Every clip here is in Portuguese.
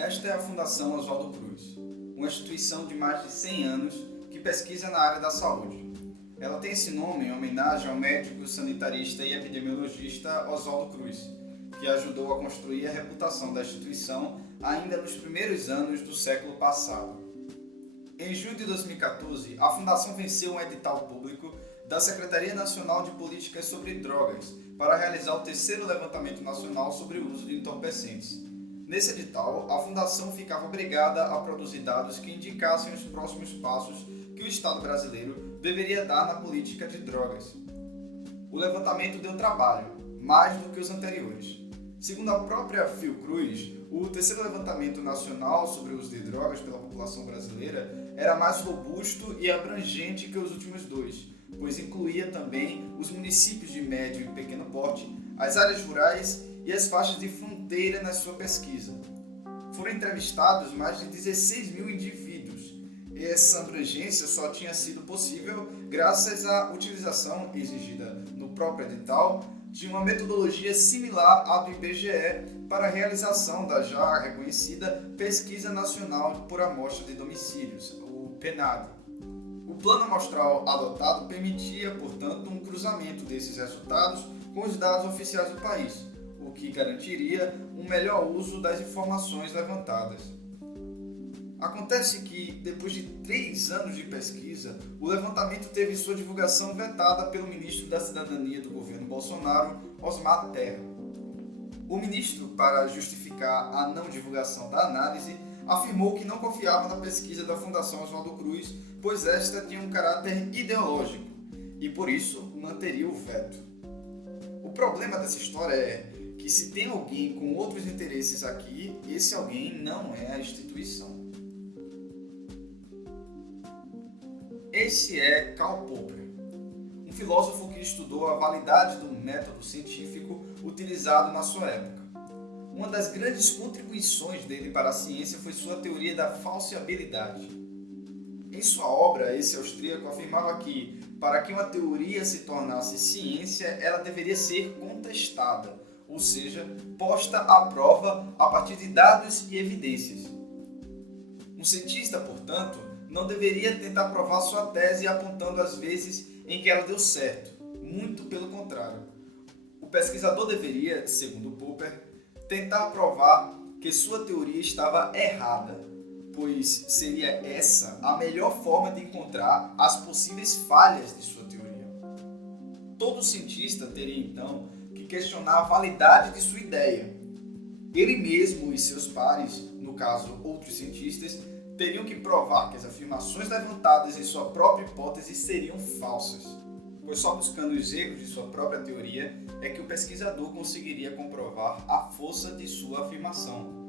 Esta é a Fundação Oswaldo Cruz, uma instituição de mais de 100 anos que pesquisa na área da saúde. Ela tem esse nome em homenagem ao médico, sanitarista e epidemiologista Oswaldo Cruz, que ajudou a construir a reputação da instituição ainda nos primeiros anos do século passado. Em junho de 2014, a Fundação venceu um edital público da Secretaria Nacional de Políticas sobre Drogas para realizar o terceiro levantamento nacional sobre o uso de entorpecentes. Nesse edital, a Fundação ficava obrigada a produzir dados que indicassem os próximos passos que o Estado brasileiro deveria dar na política de drogas. O levantamento deu trabalho, mais do que os anteriores. Segundo a própria Fiocruz, o terceiro levantamento nacional sobre o uso de drogas pela população brasileira era mais robusto e abrangente que os últimos dois, pois incluía também os municípios de médio e pequeno porte, as áreas rurais e as faixas de fronteira na sua pesquisa. Foram entrevistados mais de 16 mil indivíduos, e essa abrangência só tinha sido possível graças à utilização exigida no próprio edital de uma metodologia similar à do IBGE para a realização da já reconhecida Pesquisa Nacional por Amostra de Domicílios, o PNAD. O plano amostral adotado permitia, portanto, um cruzamento desses resultados com os dados oficiais do país, o que garantiria um melhor uso das informações levantadas. Acontece que, depois de 3 anos de pesquisa, o levantamento teve sua divulgação vetada pelo ministro da Cidadania do governo Bolsonaro, Osmar Terra. O ministro, para justificar a não divulgação da análise, afirmou que não confiava na pesquisa da Fundação Oswaldo Cruz, pois esta tinha um caráter ideológico e, por isso, manteria o veto. O problema dessa história é que se tem alguém com outros interesses aqui, esse alguém não é a instituição. Esse é Karl Popper, um filósofo que estudou a validade do método científico utilizado na sua época. Uma das grandes contribuições dele para a ciência foi sua teoria da falseabilidade. Em sua obra, esse austríaco afirmava que, para que uma teoria se tornasse ciência, ela deveria ser contestada, ou seja, posta à prova a partir de dados e evidências. Um cientista, portanto, não deveria tentar provar sua tese apontando as vezes em que ela deu certo, muito pelo contrário. O pesquisador deveria, segundo Popper, tentar provar que sua teoria estava errada, pois seria essa a melhor forma de encontrar as possíveis falhas de sua teoria. Todo cientista teria então que questionar a validade de sua ideia. Ele mesmo e seus pares, no caso outros cientistas, teriam que provar que as afirmações levantadas em sua própria hipótese seriam falsas, pois só buscando os erros de sua própria teoria é que o pesquisador conseguiria comprovar a força de sua afirmação.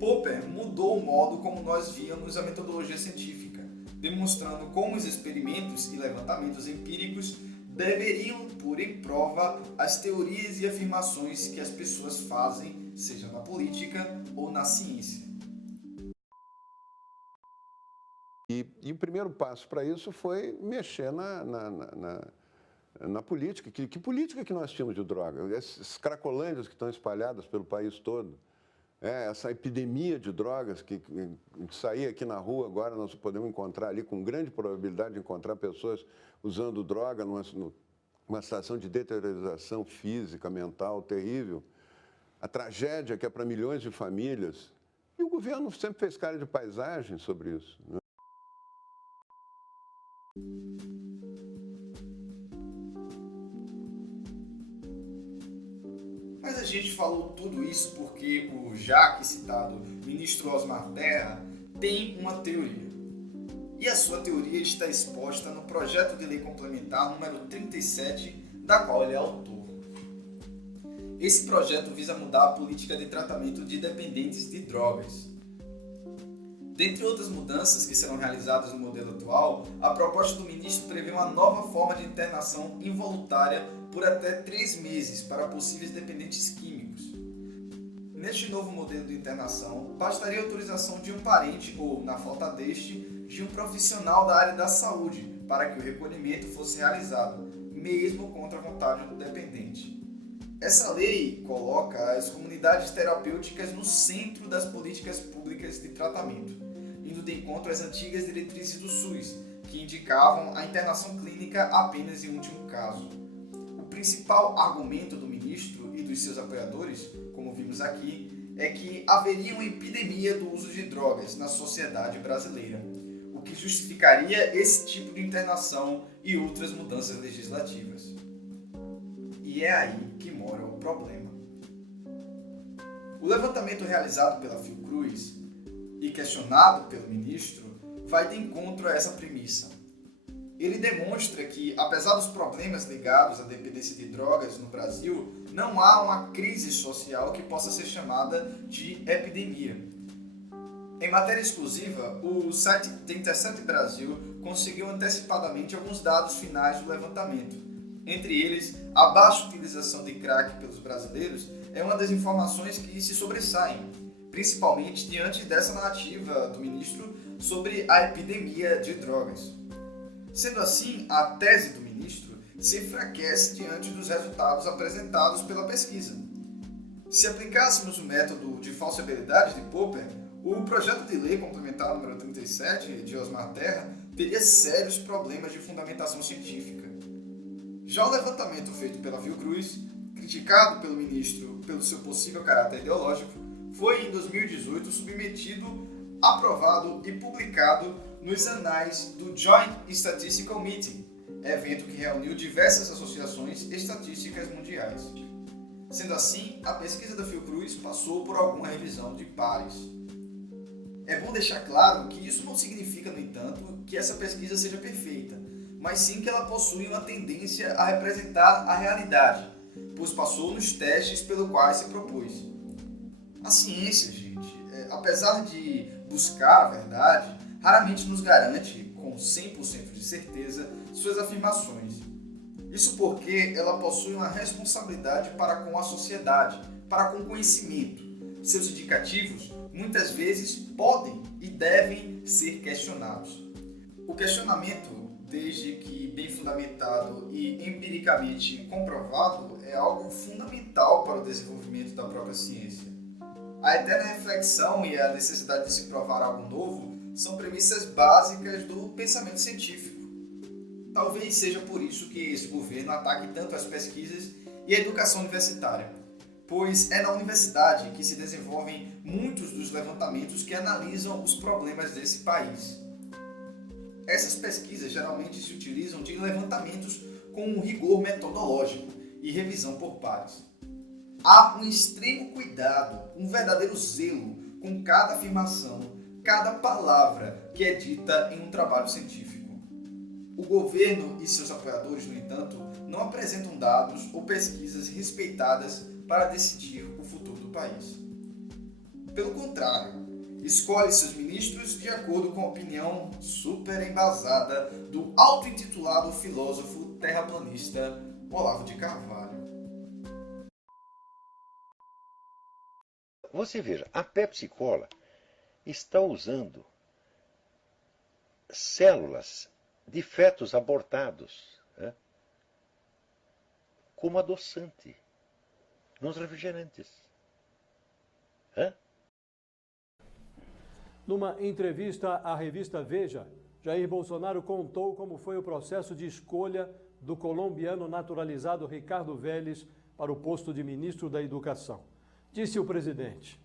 Popper mudou o modo como nós víamos a metodologia científica, demonstrando como os experimentos e levantamentos empíricos deveriam pôr em prova as teorias e afirmações que as pessoas fazem, seja na política ou na ciência. E o primeiro passo para isso foi mexer na política. Que política que nós tínhamos de droga? Essas cracolândias que estão espalhadas pelo país todo, essa epidemia de drogas que sair aqui na rua agora nós podemos encontrar ali com grande probabilidade de encontrar pessoas usando droga numa situação de deteriorização física, mental terrível. A tragédia que é para milhões de famílias. E o governo sempre fez cara de paisagem sobre isso, né? Mas a gente falou tudo isso porque o já aqui citado ministro Osmar Terra tem uma teoria. E a sua teoria está exposta no projeto de lei complementar número 37, da qual ele é autor. Esse projeto visa mudar a política de tratamento de dependentes de drogas. Dentre outras mudanças que serão realizadas no modelo atual, a proposta do ministro prevê uma nova forma de internação involuntária por até 3 meses para possíveis dependentes químicos. Neste novo modelo de internação, bastaria a autorização de um parente ou, na falta deste, de um profissional da área da saúde para que o recolhimento fosse realizado, mesmo contra a vontade do dependente. Essa lei coloca as comunidades terapêuticas no centro das políticas públicas de tratamento, indo de encontro às antigas diretrizes do SUS, que indicavam a internação clínica apenas em último caso. O principal argumento do ministro e dos seus apoiadores, como vimos aqui, é que haveria uma epidemia do uso de drogas na sociedade brasileira, o que justificaria esse tipo de internação e outras mudanças legislativas. E é aí que mora o problema. O levantamento realizado pela Fiocruz e questionado pelo ministro vai de encontro a essa premissa. Ele demonstra que, apesar dos problemas ligados à dependência de drogas no Brasil, não há uma crise social que possa ser chamada de epidemia. Em matéria exclusiva, o site The Intercept Brasil conseguiu antecipadamente alguns dados finais do levantamento. Entre eles, a baixa utilização de crack pelos brasileiros é uma das informações que se sobressaem, principalmente diante dessa narrativa do ministro sobre a epidemia de drogas. Sendo assim, a tese do ministro se enfraquece diante dos resultados apresentados pela pesquisa. Se aplicássemos o método de falsibilidade de Popper, o projeto de lei complementar número 37 de Osmar Terra teria sérios problemas de fundamentação científica. Já o levantamento feito pela Fiocruz, criticado pelo ministro pelo seu possível caráter ideológico, foi em 2018 submetido, aprovado e publicado nos anais do Joint Statistical Meeting, evento que reuniu diversas associações estatísticas mundiais. Sendo assim, a pesquisa da Fiocruz passou por alguma revisão de pares. É bom deixar claro que isso não significa, no entanto, que essa pesquisa seja perfeita, mas sim que ela possui uma tendência a representar a realidade, pois passou nos testes pelo quais se propôs. A ciência, gente, apesar de buscar a verdade, raramente nos garante, com 100% de certeza, suas afirmações. Isso porque ela possui uma responsabilidade para com a sociedade, para com o conhecimento. Seus indicativos, muitas vezes, podem e devem ser questionados. O questionamento, desde que bem fundamentado e empiricamente comprovado, é algo fundamental para o desenvolvimento da própria ciência. A eterna reflexão e a necessidade de se provar algo novo são premissas básicas do pensamento científico. Talvez seja por isso que esse governo ataque tanto as pesquisas e a educação universitária, pois é na universidade que se desenvolvem muitos dos levantamentos que analisam os problemas desse país. Essas pesquisas geralmente se utilizam de levantamentos com um rigor metodológico e revisão por pares. Há um extremo cuidado, um verdadeiro zelo com cada afirmação, cada palavra que é dita em um trabalho científico. O governo e seus apoiadores, no entanto, não apresentam dados ou pesquisas respeitadas para decidir o futuro do país. Pelo contrário, escolhe seus ministros de acordo com a opinião super embasada do auto-intitulado filósofo terraplanista Olavo de Carvalho. Você veja, a Pepsi Cola está usando células de fetos abortados, né, como adoçante nos refrigerantes. Numa entrevista à revista Veja, Jair Bolsonaro contou como foi o processo de escolha do colombiano naturalizado Ricardo Vélez para o posto de ministro da Educação. Disse o presidente: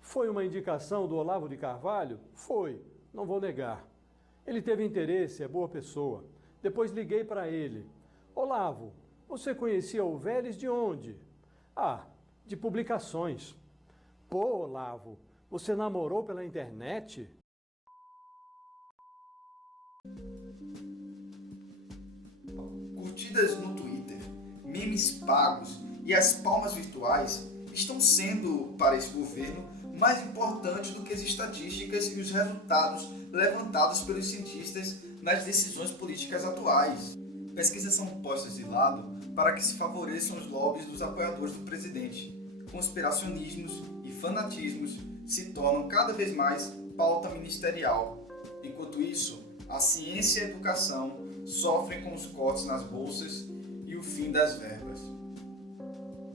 foi uma indicação do Olavo de Carvalho? Foi, não vou negar. Ele teve interesse, é boa pessoa. Depois liguei para ele: Olavo, você conhecia o Vélez de onde? Ah, de publicações. Pô, Olavo, você namorou pela internet? Curtidas no Twitter, memes pagos e as palmas virtuais estão sendo, para esse governo, mais importantes do que as estatísticas e os resultados levantados pelos cientistas nas decisões políticas atuais. Pesquisas são postas de lado para que se favoreçam os lobbies dos apoiadores do presidente. Conspiracionismos e fanatismos se tornam cada vez mais pauta ministerial. Enquanto isso, a ciência e a educação sofrem com os cortes nas bolsas e o fim das verbas.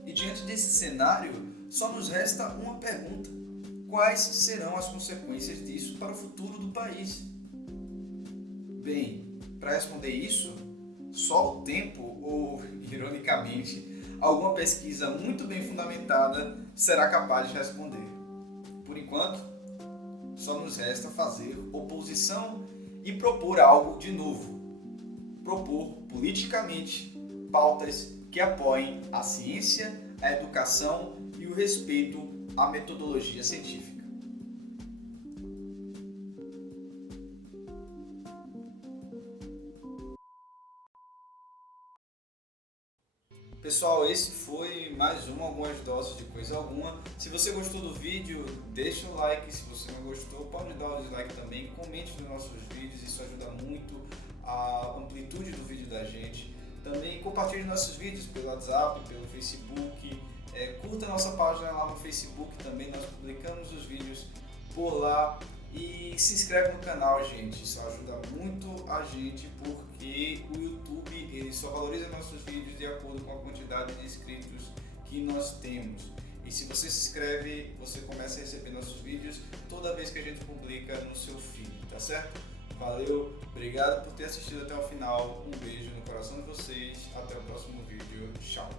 E diante desse cenário, só nos resta uma pergunta: quais serão as consequências disso para o futuro do país? Bem, para responder isso, só o tempo, ou, ironicamente, alguma pesquisa muito bem fundamentada será capaz de responder. Por enquanto, só nos resta fazer oposição e propor algo de novo. Propor politicamente pautas que apoiem a ciência, a educação e o respeito à metodologia científica. Pessoal, esse foi mais algumas doses de coisa alguma. Se você gostou do vídeo, deixa o like. Se você não gostou, pode dar o dislike também. Comente nos nossos vídeos, isso ajuda muito a amplitude do vídeo da gente. Também compartilhe nossos vídeos pelo WhatsApp, pelo Facebook. Curta nossa página lá no Facebook também, nós publicamos os vídeos por lá. E se inscreve no canal, gente, isso ajuda muito a gente, porque o YouTube ele só valoriza nossos vídeos de acordo com a quantidade de inscritos que nós temos. E se você se inscreve, você começa a receber nossos vídeos toda vez que a gente publica no seu feed, tá certo? Valeu, obrigado por ter assistido até o final, um beijo no coração de vocês, até o próximo vídeo, tchau!